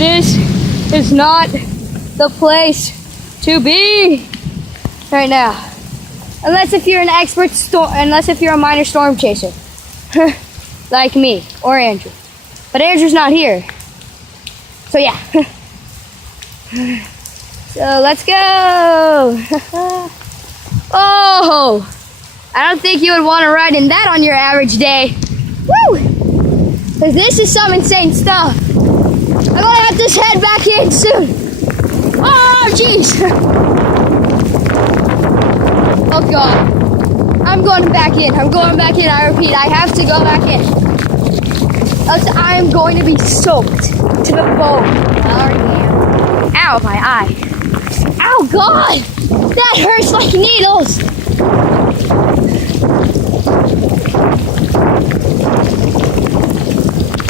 this is not the place to be right now. Unless if you're an expert unless if you're a minor storm chaser. Like me or Andrew. But Andrew's not here. So yeah. So let's go. Oh, I don't think you would want to ride in that on your average day. Woo! Because this is some insane stuff. I'm gonna have to head back in soon. Oh, jeez. Oh God. I'm going back in. I'm going back in. I repeat, I have to go back in. Else I'm going to be soaked to the bone. I already am. Ow, my eye. Ow, God! That hurts like needles.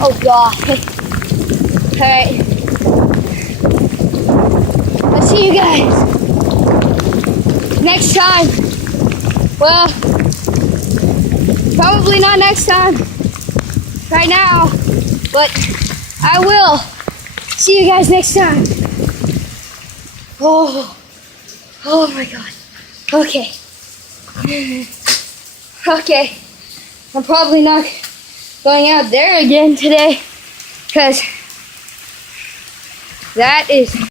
Oh, God. Alright. I'll see you guys next time. Well, probably not next time. Right now. But I will. See you guys next time. Oh my God. Okay. Okay. I'm probably not going out there again today, because that is